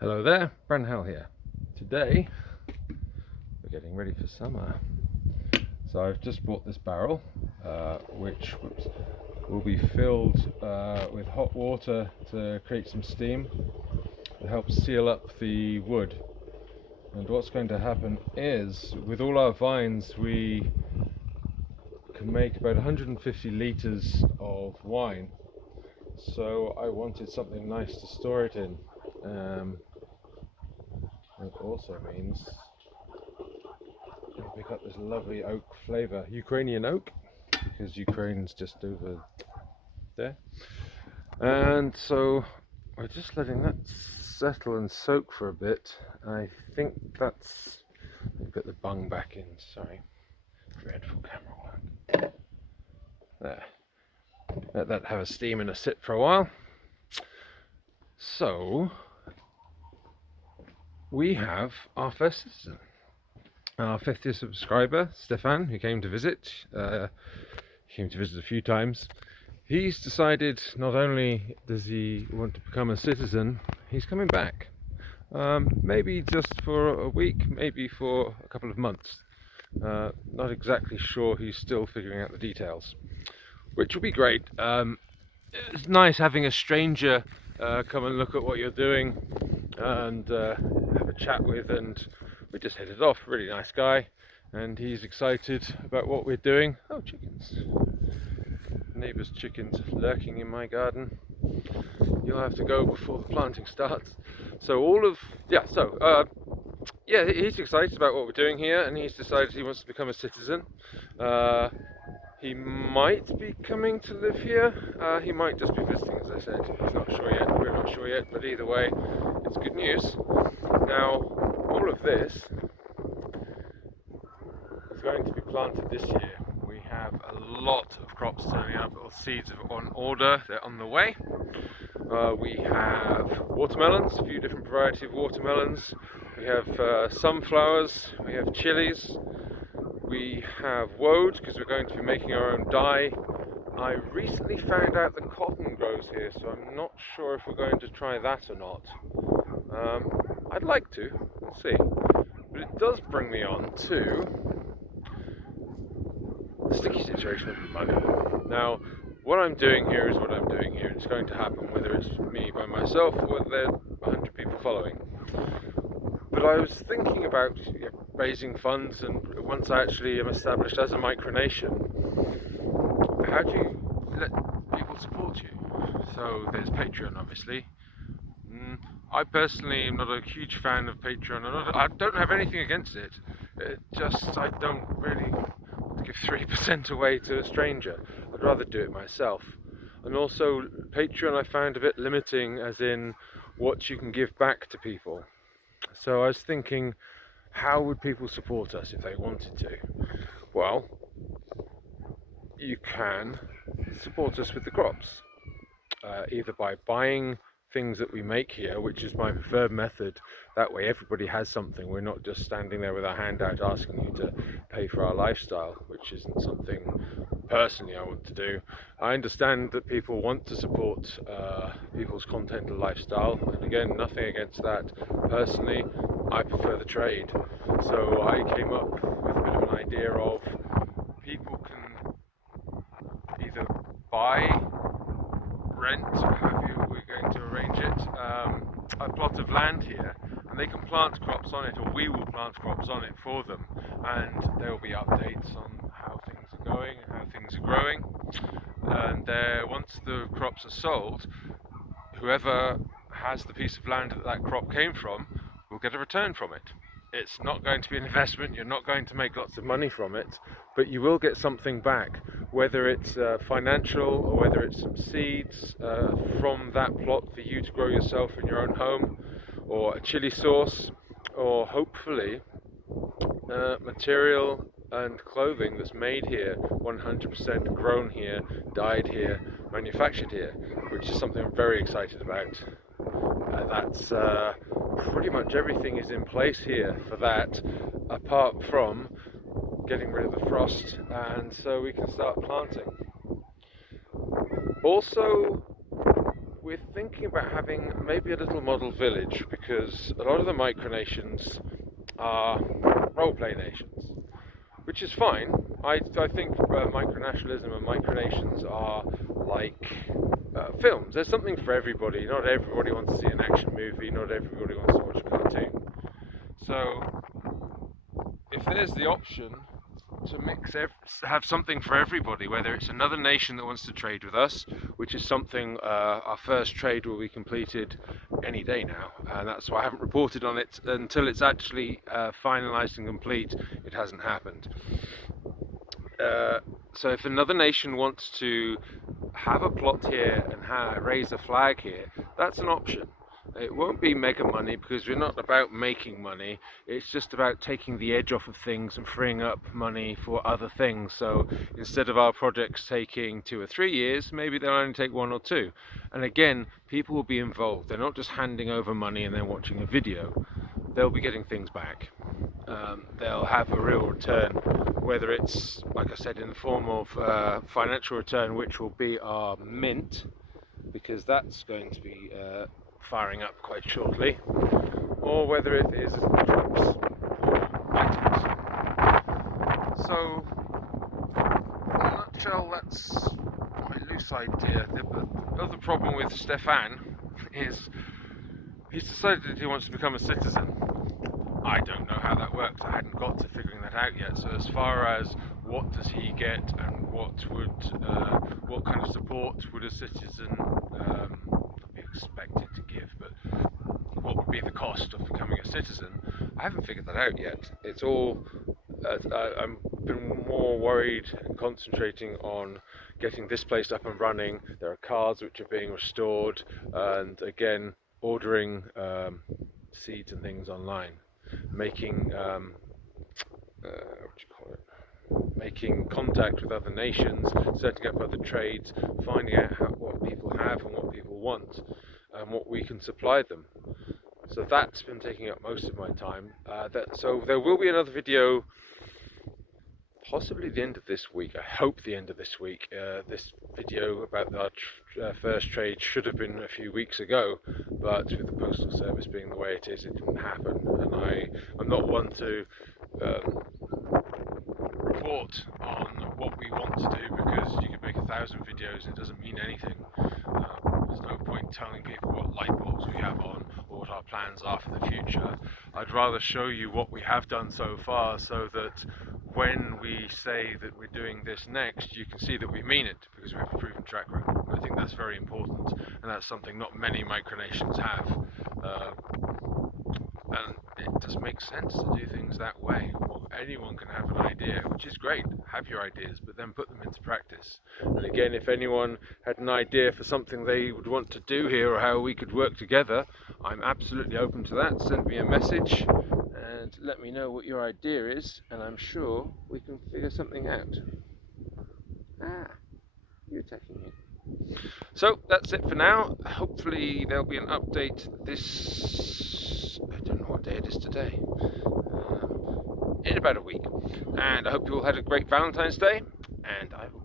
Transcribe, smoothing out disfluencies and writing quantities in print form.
Hello there, Bran-Howl here. Today we're getting ready for summer. So I've just bought this barrel which will be filled with hot water to create some steam to help seal up the wood. And what's going to happen is, with all our vines, we can make about 150 litres of wine. So I wanted something nice to store it in. It also means you'll pick up this lovely oak flavour, Ukrainian oak, because Ukraine's just over there. And so we're just letting that settle and soak for a bit. I think that's, let me put the bung back in, sorry, dreadful camera work. There, let that have a steam and a sit for a while. So we have our first citizen, our 50th subscriber, Stefan, who came to visit. He came to visit a few times. He's decided not only does he want to become a citizen, he's coming back. Maybe just for a week, maybe for a couple of months. Not exactly sure, he's still figuring out the details, which will be great. It's nice having a stranger come and look at what you're doing and have a chat with, and we just hit it off. Really nice guy, and he's excited about what we're doing. Oh, chickens. Neighbour's chickens lurking in my garden. You'll have to go before the planting starts. So he's excited about what we're doing here, and he's decided he wants to become a citizen. He might be coming to live here. He might just be visiting, as I said. He's not sure yet. We're not sure yet, but either way, it's good news. Now, all of this is going to be planted this year. We have a lot of crops turning up. All seeds are on order. They're on the way. We have watermelons, a few different varieties of watermelons. We have sunflowers. We have chilies. We have woad, because we're going to be making our own dye. I recently found out that cotton grows here, so I'm not sure if we're going to try that or not. I'd like to, we'll see. But it does bring me on to the sticky situation with the mugger. Now, what I'm doing here is what I'm doing here. It's going to happen whether it's me by myself or whether there are 100 people following. But I was thinking about raising funds, and once I actually am established as a micronation, how do you let people support you? So there's Patreon, obviously. I personally am not a huge fan of Patreon. I don't have anything against it. I don't really want to give 3% away to a stranger. I'd rather do it myself. And also Patreon I found a bit limiting, as in what you can give back to people. So I was thinking, how would people support us if they wanted to? Well, you can support us with the crops, either by buying things that we make here, which is my preferred method. That way everybody has something. We're not just standing there with our hand out asking you to pay for our lifestyle, which isn't something personally I want to do. I understand that people want to support people's content and lifestyle, and again, nothing against that. Personally, I prefer the trade. So I came up with a bit of an idea of people can either buy, rent, what have you, we're going to arrange it, a plot of land here, and they can plant crops on it, or we will plant crops on it for them, and there will be updates on how things are going and how things are growing. And once the crops are sold, whoever has the piece of land that crop came from will get a return from it. It's not going to be an investment, you're not going to make lots of money from it, but you will get something back, whether it's financial or whether it's some seeds from that plot for you to grow yourself in your own home, or a chili sauce, or hopefully material and clothing that's made here, 100% grown here, dyed here, manufactured here, which is something I'm very excited about. That's pretty much everything is in place here for that, apart from getting rid of the frost, and so we can start planting. Also, we're thinking about having maybe a little model village, because a lot of the micronations are role-play nations, which is fine. I think micronationalism and micronations are like films. There's something for everybody. Not everybody wants to see an action movie. Not everybody wants to watch a cartoon. So if there's the option to have something for everybody, whether it's another nation that wants to trade with us, which is something our first trade will be completed any day now, and that's why I haven't reported on it until it's actually finalised and complete. It hasn't happened. So if another nation wants to have a plot here and raise a flag here, that's an option. It won't be mega money, because we're not about making money. It's just about taking the edge off of things and freeing up money for other things. So instead of our projects taking 2 or 3 years, maybe they'll only take 1 or 2. And again, people will be involved. They're not just handing over money and then watching a video. They'll be getting things back. They'll have a real return, whether it's, like I said, in the form of financial return, which will be our mint, because that's going to be firing up quite shortly, or whether it is crops or items. So, in a nutshell, that's my loose idea. The other problem with Stefan is he's decided that he wants to become a citizen. I don't know how that works. I hadn't got to figuring that out yet. So as far as what does he get and what kind of support would a citizen be expected to give, but what would be the cost of becoming a citizen, I haven't figured that out yet. It's all I've been more worried and concentrating on getting this place up and running. There are cards which are being restored, and again ordering seeds and things online, making making contact with other nations, setting up other trades, finding out what people have and what people want, and what we can supply them. So that's been taking up most of my time. So there will be another video, possibly the end of this week. I hope the end of this week. This video about our first trade should have been a few weeks ago, but with the postal service being the way it is, it didn't happen. And I'm not one to report on what we want to do, because you can make 1,000 videos and it doesn't mean anything. There's no point telling people what light bulbs we have on or what our plans are for the future. I'd rather show you what we have done so far, so that when we say that we're doing this next, you can see that we mean it, because we have a proven track record. I think that's very important, and that's something not many micronations have. And it does make sense to do things that way. Anyone can have an idea, which is great. Have your ideas, but then put them into practice. And again, if anyone had an idea for something they would want to do here, or how we could work together, I'm absolutely open to that. Send me a message and let me know what your idea is, and I'm sure we can figure something out. You're attacking me. So that's it for now. Hopefully there'll be an update I don't know what day it is today, in about a week. And I hope you all had a great Valentine's Day, and I will